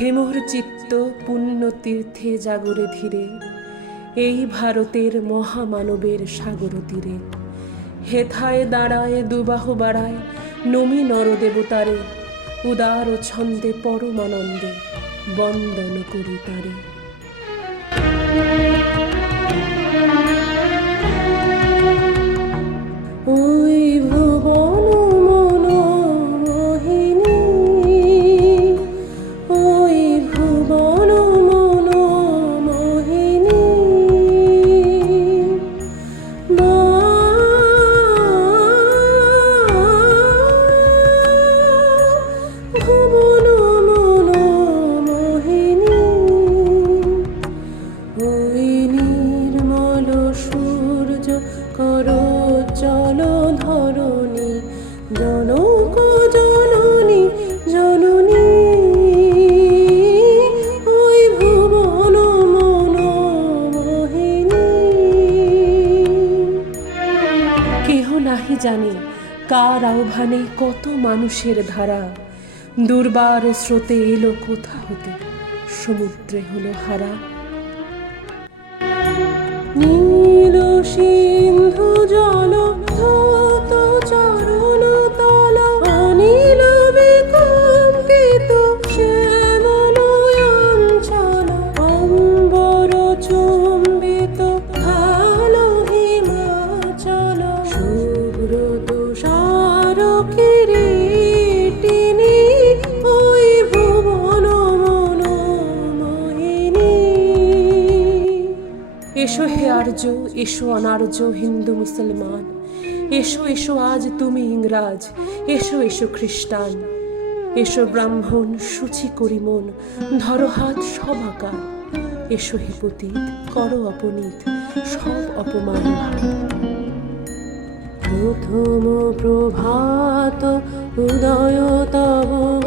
হেমোর চিত্ত পুণ্য তীর্থে জাগরে ধীরে, এই ভারতের মহামানবের সাগর তীরে। হেথায় দাঁড়ায় দুবাহু বাড়ায় নমি নরদেবতারে, উদার ছন্দে পরমানন্দে বন্দন করি তারে। ওই ভুবন মনোমোহিনী, ওই ভুবন মনোমোহিনী, মা ভুবন মনোমোহিনী, ওই নির্মল সূর্য করোজ্জ্বল ধরণী, জনক জননী জননী, ওই ভুবন মনোমোহিনী। কেহ নাহি জানে কার আহ্বানে কত মানুষের ধারা, দুর্বার স্রোতে এলো কোথা হতে, সমুদ্রে হলো হারা। নীল সিন্ধু জল ধৌত চরণ তল, অনিল বিকম্পিত শ্যামল অঞ্চল, অম্বর চুম্বিত ভালো হিমাচল, শুভ্র তুষার কিরীটিনী, ওই ভুবন মনোমোহিনী। এসো হে আর্য, এসো অনার্য হিন্দু মুসলমান, এসো এসো আজ তুমি ইংরাজ, এসো এসো খ্রিস্টান, এসো ব্রাহ্মণ শুচি করি মন, ধরো হাত সব আঁকা, এসো হে পতিত করো অপনীত সব অপমান ভার। প্রথম প্রভাত উদয় তব